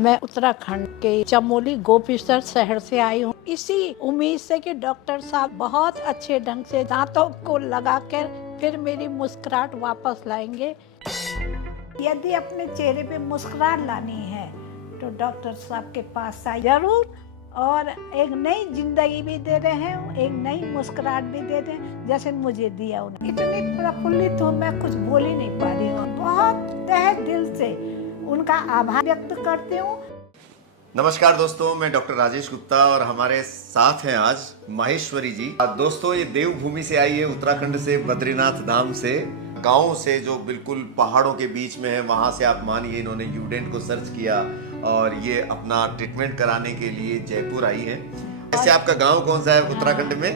मैं उत्तराखंड के चमोली गोपीसर शहर से आई हूँ, इसी उम्मीद से कि डॉक्टर साहब बहुत अच्छे ढंग से दांतों को लगाकर फिर मेरी मुस्कुराहट वापस लाएंगे। यदि अपने चेहरे पे मुस्कुराहट लानी है तो डॉक्टर साहब के पास आए जरूर, और एक नई जिंदगी भी दे रहे हैं, एक नई मुस्कुराहट भी दे रहे हैं जैसे मुझे दिया उन्हें। इतनी प्रफुल्लित हूँ, मैं कुछ बोल ही नहीं पा रही हूँ। बहुत तहे दिल से उनका आभार व्यक्त करती हूँ। नमस्कार दोस्तों, मैं डॉक्टर राजेश गुप्ता और हमारे साथ हैं आज माहेश्वरी जी। दोस्तों, ये देवभूमि से आई है, उत्तराखंड से, बद्रीनाथ धाम से, गांव से जो बिल्कुल पहाड़ों के बीच में है। वहां से आप मानिए इन्होंने यूडेंट को सर्च किया और ये अपना ट्रीटमेंट कराने के लिए जयपुर आई है। ऐसे आपका गांव कौन सा है उत्तराखंड में?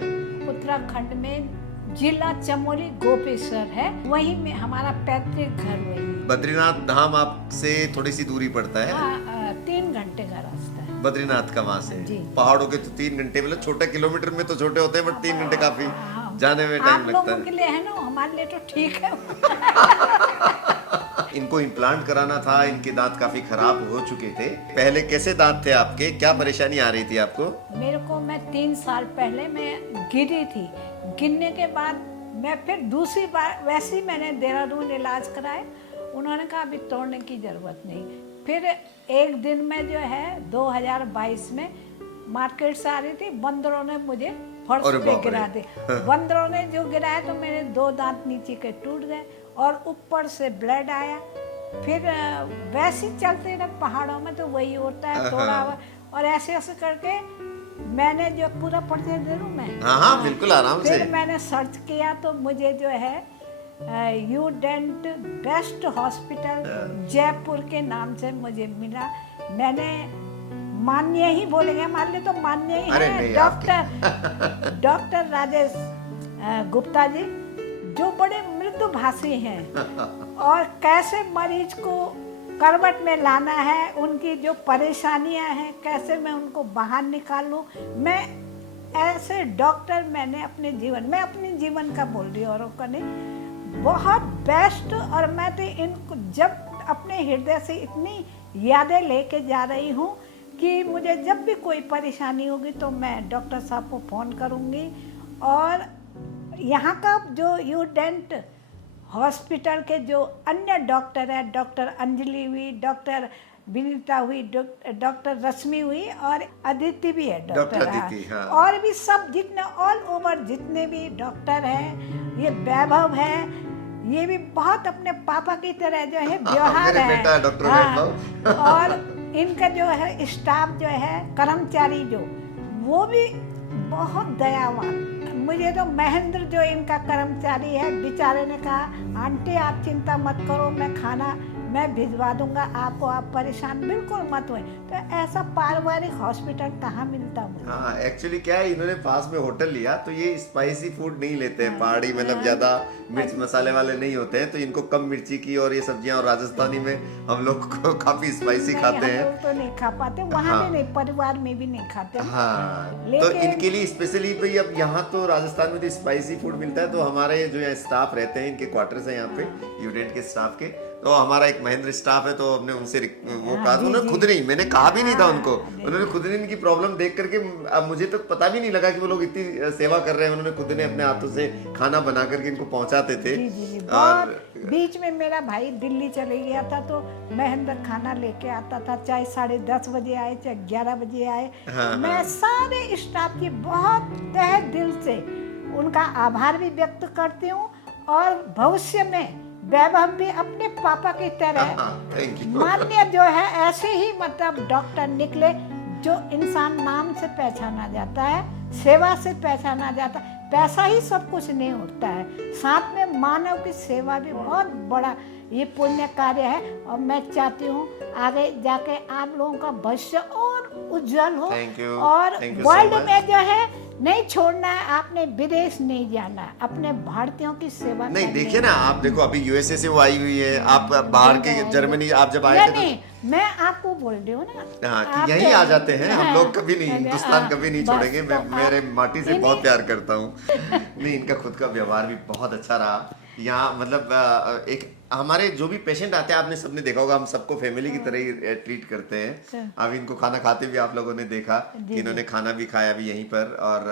उत्तराखंड में जिला चमोली गोपेश्वर है, वहीं में हमारा पैतृक घर वही। बद्रीनाथ धाम आपसे थोड़ी सी दूरी पड़ता है। 3 घंटे का रास्ता है बद्रीनाथ का वहां से। जी। पहाड़ों के तो 3 घंटे, मतलब छोटे किलोमीटर में तो छोटे होते हैं, बट 3 घंटे काफी जाने में टाइम लगता है। आप लोगों के लिए है ना, हमारे लिए तो ठीक है। इनको इम्प्लांट कराना था, इनके दांत काफी खराब हो चुके थे। पहले कैसे दांत थे आपके, क्या परेशानी आ रही थी आपको? मैं 3 साल पहले मैं गिरी थी। गिरने के बाद मैं फिर दूसरी बार वैसे ही मैंने देहरादून इलाज कराए। उन्होंने कहा अभी तोड़ने की जरूरत नहीं। फिर एक दिन में जो है 2022 में मार्केट से आ रही थी, बंदरों ने मुझे फर्श पे गिरा दे। बंदरों ने जो गिराया तो मेरे 2 दांत नीचे के टूट गए और ऊपर से ब्लड आया। फिर वैसे ही चलते रहे पहाड़ों में, तो वही होता है थोड़ा। और ऐसे ऐसे करके मैंने जो पूरा परिचय दे दूं मैं। हाँ, बिल्कुल आराम से। फिर मैंने सर्च किया तो मुझे जो है यूडेंट बेस्ट हॉस्पिटल जयपुर के नाम से मुझे मिला। मैंने मान्य ही बोलेंगे, हमारे लिए तो मान्य ही है। डॉक्टर राजेश गुप्ता जी जो बड़े मृदुभाषी हैं और कैसे मरीज को करवट में लाना है, उनकी जो परेशानियां हैं कैसे मैं उनको बाहर निकालूं। मैं ऐसे डॉक्टर मैंने अपने जीवन का बोल रही हूँ, औरों का नहीं। बहुत बेस्ट। और मैं तो इनको जब अपने हृदय से इतनी यादें लेके जा रही हूँ कि मुझे जब भी कोई परेशानी होगी तो मैं डॉक्टर साहब को फ़ोन करूँगी। और यहाँ का जो यूडेंट हॉस्पिटल के जो अन्य डॉक्टर हैं, डॉक्टर अंजलि हुई, डॉक्टर विनीता हुई, डॉक्टर रश्मि हुई और अदिति भी है डॉक्टर। हाँ। और भी सब जितने ऑल ओवर जितने भी डॉक्टर हैं, ये वैभव है, ये भी बहुत अपने पापा की तरह जो है व्यवहार है। डॉक्टर वैभव। और इनका जो है स्टाफ जो है, कर्मचारी जो, वो भी बहुत दयावान। मुझे तो महेंद्र जो इनका कर्मचारी है, बेचारे ने कहा आंटी आप चिंता मत करो, मैं खाना मैं भिजवा दूंगा आपको, आप परेशान बिल्कुल मत हुए। तो ऐसा पारिवारिक हॉस्पिटल कहाँ मिलता मुझे। हाँ, एक्चुअली क्या है, इन्होंने पास में होटल लिया तो ये स्पाइसी फूड नहीं लेते हैं। पहाड़ी मतलब ज्यादा मिर्च मसाले वाले नहीं होते हैं, तो इनको कम मिर्ची की और ये सब्जियां, और राजस्थानी में हम लोग को काफी स्पाइसी खाते हैं। तो नहीं खा पाते वहाँ भी नहीं, परिवार में भी नहीं खाते। हाँ, तो इनके लिए स्पेशली भाई, अब यहाँ तो राजस्थान में तो स्पाइसी फूड मिलता है, तो हमारे जो यहाँ स्टाफ रहते हैं, इनके क्वार्टर्स हैं यहाँ पे यूडेंट के स्टाफ के, तो हमारा एक महेंद्र स्टाफ है, तो हमने उनसे वो कहा, उन्होंने खुद नहीं, मैंने कहा भी नहीं था उनको, उन्होंने खुद ने इनकी प्रॉब्लम देख करके, अब मुझे तो पता भी नहीं लगा कि वो लोग इतनी सेवा कर रहे हैं। उन्होंने खुद ने अपने हाथों से खाना बना करके इनको पहुंचाते थे। और बीच में मेरा भाई दिल्ली चले गया था तो महेंद्र खाना लेके आता था, चाहे 10:30 बजे आए चाहे 11 बजे आए। मैं सारे स्टाफ की बहुत तहे दिल से उनका आभार भी व्यक्त करती हूँ। और भविष्य में वैभव भी अपने पापा की तरह मान्य जो है, ऐसे ही मतलब डॉक्टर निकले जो इंसान नाम से पहचाना जाता है, सेवा से पहचाना जाता है। पैसा ही सब कुछ नहीं होता है, साथ में मानव की सेवा भी बहुत बड़ा ये पुण्य कार्य है। और मैं चाहती हूँ आगे जाके आप लोगों का भविष्य और उज्जवल हो। और वर्ल्ड में जो है नहीं छोड़ना है, आपने विदेश नहीं जाना, अपने भारतीयों की सेवा नहीं। देखिए ना, आप देखो अभी यूएसए से वो आई हुई है, आप बाहर के जर्मनी आप जब आए थे तो मैं आपको बोल रही हूँ ना, हाँ, कि यहीं आ जाते हैं हम लोग, कभी नहीं, हिंदुस्तान कभी नहीं छोड़ेंगे। मैं मेरे माटी से बहुत प्यार करता हूँ। नहीं, इनका खुद का व्यवहार भी बहुत अच्छा रहा यहाँ, मतलब एक हमारे जो भी पेशेंट आते हैं, आपने सबने देखा होगा, हम सबको फैमिली की तरह ही ट्रीट करते हैं। अब इनको खाना खाते भी आप लोगों ने देखा कि इन्होंने खाना भी खाया भी यहीं पर, और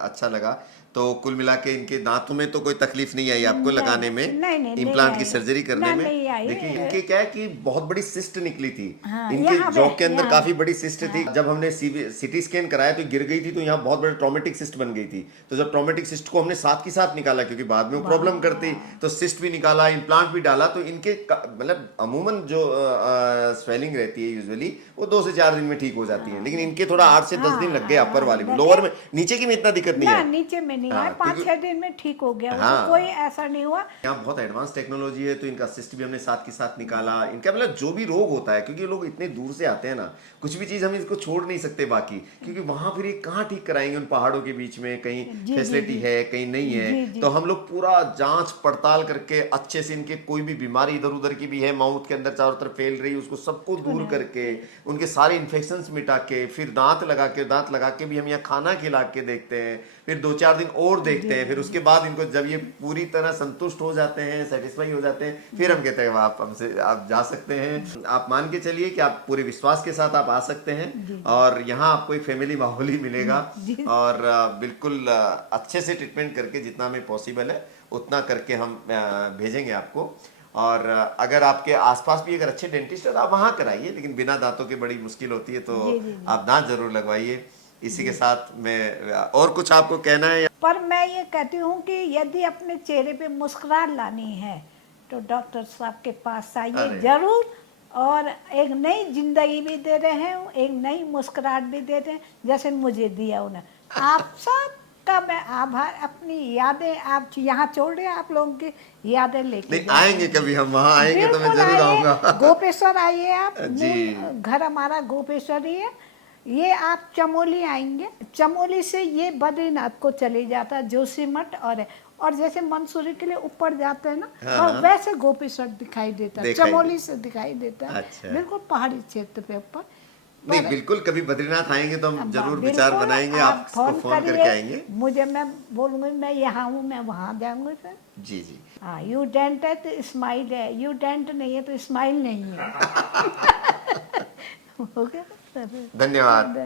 अच्छा लगा। तो कुल मिला के इनके दांतों में तो कोई तकलीफ नहीं आई आपको लगाने में, नहीं इम्प्लांट की आई। सर्जरी करने ना, में? नहीं आई। देखिए इनके क्या है कि बहुत बड़ी सिस्ट निकली थी, हाँ, इनके यहाँ पे, जॉ के अंदर यहाँ काफी बड़ी सिस्ट थी। जब हमने सीटी स्कैन कराया तो गिर गई थी, तो यहाँ बहुत बड़ा ट्रॉमेटिक सिस्ट बन गई थी। तो जब ट्रॉमेटिक सिस्ट को हमने साथ की साथ निकाला, क्योंकि बाद में वो प्रॉब्लम करती, तो सिस्ट भी निकाला, इम्प्लांट भी डाला, तो इनके मतलब अमूमन जो स्वेलिंग रहती है यूजुअली वो 2 से 4 दिन में ठीक हो जाती है, लेकिन इनके थोड़ा 8 से 10 दिन लग गए अपर वाले में। लोअर में, नीचे की में इतना दिक्कत नहीं ना, है। नीचे में नहीं हाँ, आया, 5-6 दिन में ठीक हो गया। हाँ, उसको कोई ऐसा नहीं हुआ। यहाँ बहुत एडवांस टेक्नोलॉजी है, तो इनका सिस्ट भी हमने साथ के साथ निकाला। इनका मतलब जो भी रोग होता है, क्योंकि ये लोग इतने दूर से आते हैं ना, कुछ भी चीज हम इसको छोड़ नहीं सकते बाकी, क्योंकि वहां फिर ये कहाँ ठीक कराएंगे उन पहाड़ों के बीच में, कहीं फैसिलिटी है कहीं नहीं है। तो हम लोग पूरा जांच पड़ताल करके अच्छे से, इनके कोई भी बीमारी इधर उधर की भी है माउथ के अंदर चारों तरफ फैल रही, उसको सबको दूर करके, उनके सारे इन्फेक्शंस मिटा के, फिर दांत लगा के भी हम यहाँ खाना खिला के देखते हैं, फिर 2-4 दिन और देखते हैं। फिर उसके बाद इनको जब ये पूरी तरह संतुष्ट हो जाते हैं, सेटिस्फाई हो जाते हैं, फिर हम कहते हैं आप हमसे आप जा सकते हैं। आप मान के चलिए कि आप पूरे विश्वास के साथ आप आ सकते हैं, और यहाँ आपको एक फैमिली माहौल ही मिलेगा, और बिल्कुल अच्छे से ट्रीटमेंट करके जितना हमें पॉसिबल है उतना करके हम भेजेंगे आपको। और अगर आपके आसपास भी अगर अच्छे डेंटिस्ट है तो आप वहाँ कराइए, लेकिन बिना दांतों के बड़ी मुश्किल होती है, तो आप दांत जरूर लगवाइए। इसी के साथ मैं, और कुछ आपको कहना है? पर मैं ये कहती हूँ कि यदि अपने चेहरे पे मुस्कुराहट लानी है तो डॉक्टर साहब के पास आइए जरूर, और एक नई जिंदगी भी दे रहे हैं, एक नई मुस्कुराहट भी दे रहे हैं, जैसे मुझे दिया उन्हें। आप सब का मैं आभार, अपनी यादें आप यहाँ छोड़ रहे हैं, आप लोगों की यादें लेके नहीं, आएंगे कभी हम वहाँ आएंगे तो मैं जरूर आऊंगा। गोपेश्वर आइए आप जी। घर हमारा गोपेश्वर ही है। ये आप चमोली आएंगे, चमोली से ये बद्रीनाथ को चले जाता है, जोशीमठ, और जैसे मंसूरी के लिए ऊपर जाते हैं ना, और वैसे गोपेश्वर दिखाई देता है, चमोली से दिखाई देता है। अच्छा। बिल्कुल पहाड़ी क्षेत्र पे ऊपर। नहीं, बिल्कुल कभी बदरीनाथ आएंगे तो हम जरूर विचार बनाएंगे, आपको फोन करके आएंगे। मुझे, मैं बोलूंगी मैं यहाँ हूँ, मैं वहाँ जाऊंगी फिर। जी जी। हाँ, यू डेंट है तो स्माइल है, यू डेंट नहीं है तो स्माइल नहीं है। हो गया। धन्यवाद।